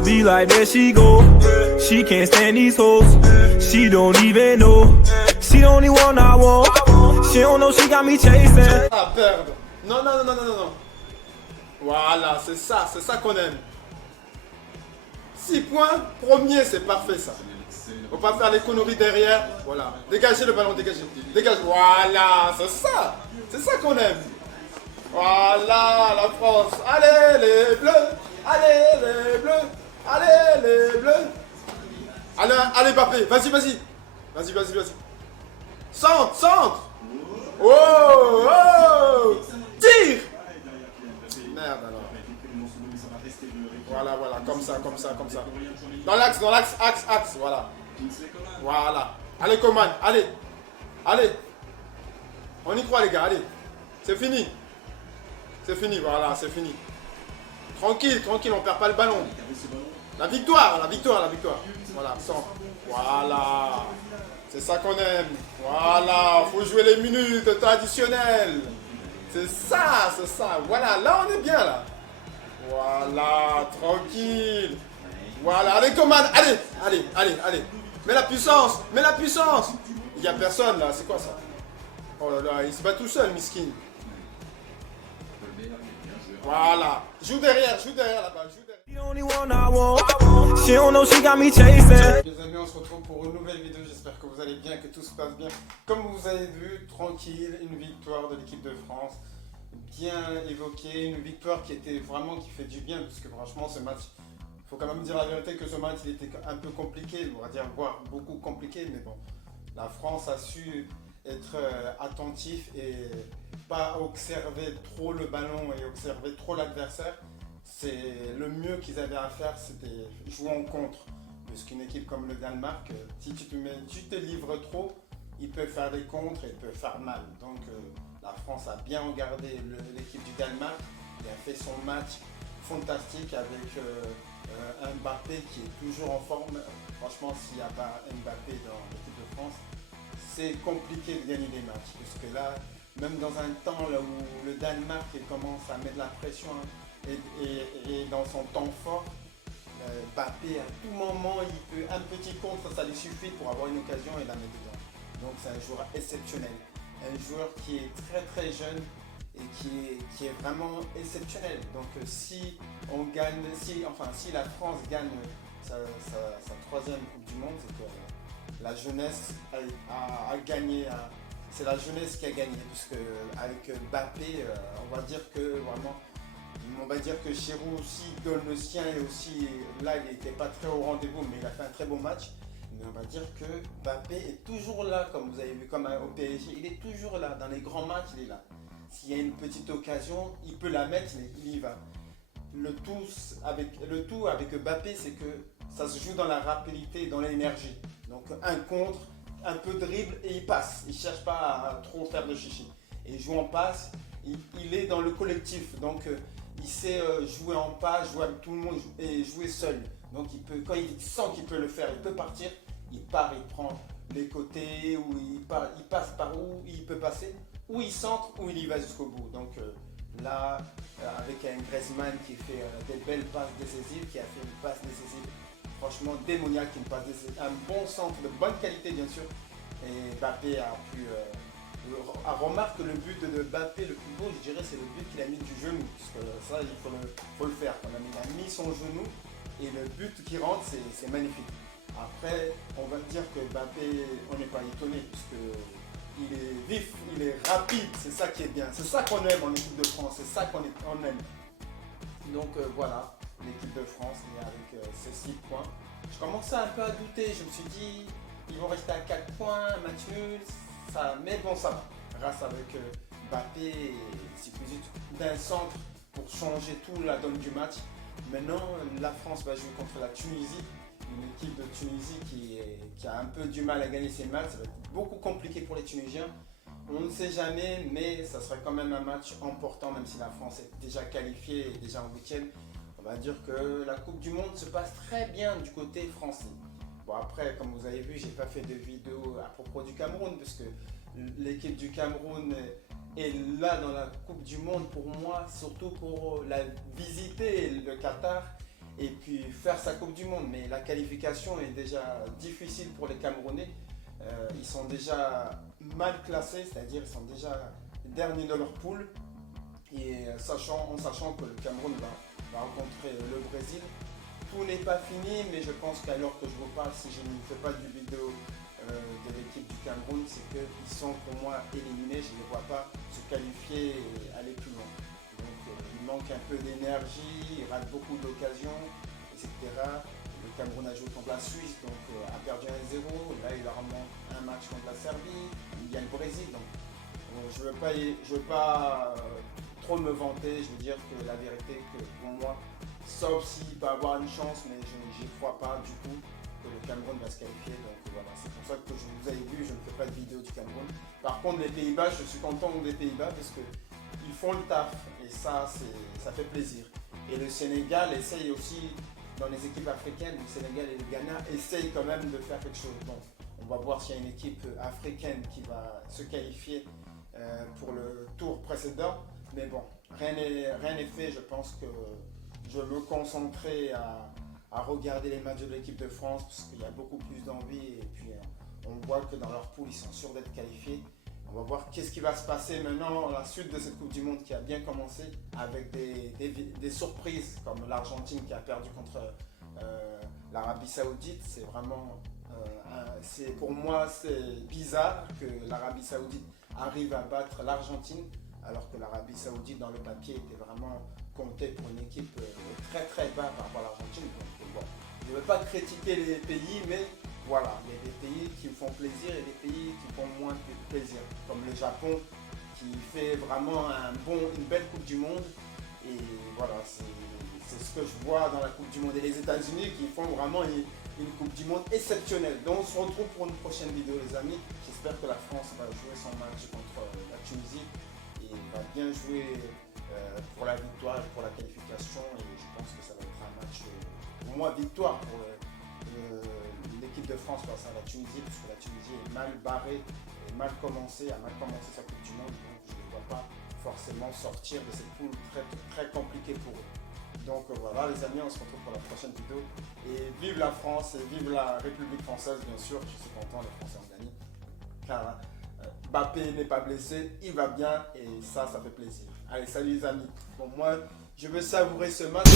I be like, there she go. She can't stand these hoes. She don't even know. She the only one I want. She don't know she got me chasing. À perdre. Non, non, non, non, non, non, non. Voilà, c'est ça qu'on aime. 6 points, premier, c'est parfait ça. Faut pas faire les conneries derrière. Voilà. Dégagez le ballon, dégagez. Dégage. Voilà, c'est ça qu'on aime. Voilà, la France. Allez les bleus. Allez les bleus. Allez les bleus. Allez Mbappé, vas-y. Centre. Oh. Tire. Merde alors. Voilà, comme ça. Dans l'axe, axe, voilà. Allez Coman, allez. On y croit les gars, allez. C'est fini, voilà, c'est fini. Tranquille, on perd pas le ballon. La victoire. Voilà, centre. Voilà. C'est ça qu'on aime. Voilà, faut jouer les minutes traditionnelles. C'est ça. Voilà, là on est bien là. Voilà, tranquille. Voilà, allez Coman, allez. Mets la puissance. Il n'y a personne là, c'est quoi ça? Oh là là, il se bat tout seul, miskin. Voilà, joue derrière la balle, She the only one I want. She don't know she got me chasing. Les amis, on se retrouve pour une nouvelle vidéo, j'espère que vous allez bien, que tout se passe bien. Comme vous avez vu, tranquille, une victoire de l'équipe de France. Bien évoqué, une victoire qui fait du bien, parce que franchement ce match, il faut quand même dire la vérité que ce match il était un peu compliqué, on va dire voire beaucoup compliqué, mais bon, la France a su être attentif et pas observer trop le ballon et observer trop l'adversaire. C'est le mieux qu'ils avaient à faire, c'était jouer en contre, parce qu'une équipe comme le Danemark, si tu te livres trop, ils peuvent faire des contres et ils peuvent faire mal. Donc la France a bien regardé l'équipe du Danemark. Il a fait son match fantastique avec Mbappé qui est toujours en forme. Franchement, s'il n'y a pas Mbappé dans l'équipe de France, c'est compliqué de gagner des matchs. Parce que là, même dans un temps là où le Danemark commence à mettre la pression et dans son temps fort, Mbappé à tout moment, un petit contre, ça lui suffit pour avoir une occasion et la mettre dedans. Donc c'est un joueur exceptionnel. Un joueur qui est très jeune et qui est vraiment exceptionnel. Donc si la France gagne sa troisième Coupe du Monde, c'est que la jeunesse a gagné. C'est la jeunesse qui a gagné, puisque avec Mbappé, on va dire que Giroud aussi donne le sien et aussi là il n'était pas très au rendez-vous, mais il a fait un très bon match. Mais on va dire que Mbappé est toujours là, comme vous avez vu, comme au PSG, il est toujours là, dans les grands matchs, il est là. S'il y a une petite occasion, il peut la mettre, il y va. Le tout avec Mbappé, c'est que ça se joue dans la rapidité, dans l'énergie. Donc un contre, un peu de dribble et il passe. Il ne cherche pas à trop faire de chichi. Et il joue en passe, il est dans le collectif. Donc il sait jouer en passe, jouer avec tout le monde et jouer seul. Donc quand il sent qu'il peut le faire, il peut partir, il part, il prend les côtés, ou il passe par où il peut passer, ou il centre, ou il y va jusqu'au bout. Donc là, avec un Griezmann qui fait des belles passes décisives, qui a fait une passe décisive, franchement démoniaque, un bon centre de bonne qualité bien sûr. Et Mbappé a pu... remarque que le but de Mbappé le plus beau, je dirais, c'est le but qu'il a mis du genou, parce que ça, il faut le faire quand même. Il a mis son genou et le but qui rentre, c'est magnifique. Après, on va dire que Mbappé, on n'est pas étonné, puisqu'il est vif, il est rapide, c'est ça qui est bien. C'est ça qu'on aime en équipe de France, c'est ça qu'on aime. Donc voilà, l'équipe de France est avec ses 6 points. Je commençais un peu à douter, je me suis dit, ils vont rester à 4 points, match nul. Mais bon, ça va. Grâce avec Mbappé, c'est plus d'un centre pour changer tout la donne du match. Maintenant, la France va jouer contre la Tunisie, une équipe de Tunisie qui a un peu du mal à gagner ses matchs. Ça va être beaucoup compliqué pour les Tunisiens. On ne sait jamais, mais ça sera quand même un match important, même si la France est déjà qualifiée et déjà en huitième. On va dire que la Coupe du Monde se passe très bien du côté français. Bon, après, comme vous avez vu, j'ai pas fait de vidéo à propos du Cameroun, parce que l'équipe du Cameroun est là dans la Coupe du Monde pour moi, surtout pour la visiter le Qatar et puis faire sa Coupe du Monde. Mais la qualification est déjà difficile pour les Camerounais. Ils sont déjà mal classés, c'est-à-dire ils sont déjà derniers de leur poule. Et en sachant que le Cameroun va rencontrer le Brésil. Tout n'est pas fini, mais je pense qu'à l'heure que je vous parle, si je ne fais pas de vidéo de l'équipe du Cameroun, c'est qu'ils sont pour moi éliminés. Je ne les vois pas se qualifier et aller plus loin. Donc il manque un peu d'énergie, il rate beaucoup d'occasions, etc. Le Cameroun a joué contre la Suisse, donc a perdu 1-0. Là, il leur manque un match contre la Serbie. Il y a le Brésil. Donc je ne veux pas trop me vanter. Je veux dire que la vérité, que pour moi, sauf s'il peut avoir une chance, mais je n'y crois pas du tout que le Cameroun va se qualifier. Donc voilà, c'est pour ça que je vous avais vu, je ne fais pas de vidéo du Cameroun. Par contre, les Pays-Bas, je suis content des Pays-Bas parce qu'ils font le taf et ça fait plaisir. Et le Sénégal essaye aussi, dans les équipes africaines, le Sénégal et le Ghana essayent quand même de faire quelque chose. Donc on va voir s'il y a une équipe africaine qui va se qualifier pour le tour précédent. Mais bon, rien n'est fait. Je pense que je vais me concentrer à regarder les matchs de l'équipe de France parce qu'il y a beaucoup plus d'envie et puis on voit que dans leur poule ils sont sûrs d'être qualifiés. On va voir qu'est-ce qui va se passer maintenant, la suite de cette Coupe du Monde qui a bien commencé avec des surprises comme l'Argentine qui a perdu contre l'Arabie Saoudite. C'est vraiment, pour moi c'est bizarre que l'Arabie Saoudite arrive à battre l'Argentine alors que l'Arabie Saoudite dans le papier était vraiment comptée pour une équipe très très bas par rapport à l'Argentine. Donc bon, je ne veux pas critiquer les pays, mais voilà, il y a des pays qui me font plaisir et des pays qui font moins plaisir, comme le Japon qui fait vraiment une belle Coupe du Monde. Et voilà, c'est ce que je vois dans la Coupe du Monde. Et les États-Unis qui font vraiment une Coupe du Monde exceptionnelle. Donc on se retrouve pour une prochaine vidéo les amis. J'espère que la France va jouer son match contre la Tunisie et va bien jouer pour la victoire et pour la qualification. Et je pense que ça va être un match, pour moi, victoire pour l'équipe de France face à la Tunisie, parce que la Tunisie est mal barrée et a mal commencé sa Coupe du Monde. Donc je ne les vois pas forcément sortir de cette poule très, très compliquée pour eux. Donc voilà les amis, on se retrouve pour la prochaine vidéo. Et vive la France et vive la République française, bien sûr. Je suis content, les Français ont gagné. Car Mbappé n'est pas blessé, il va bien et ça fait plaisir. Allez, salut les amis. Bon, moi, je veux savourer ce match.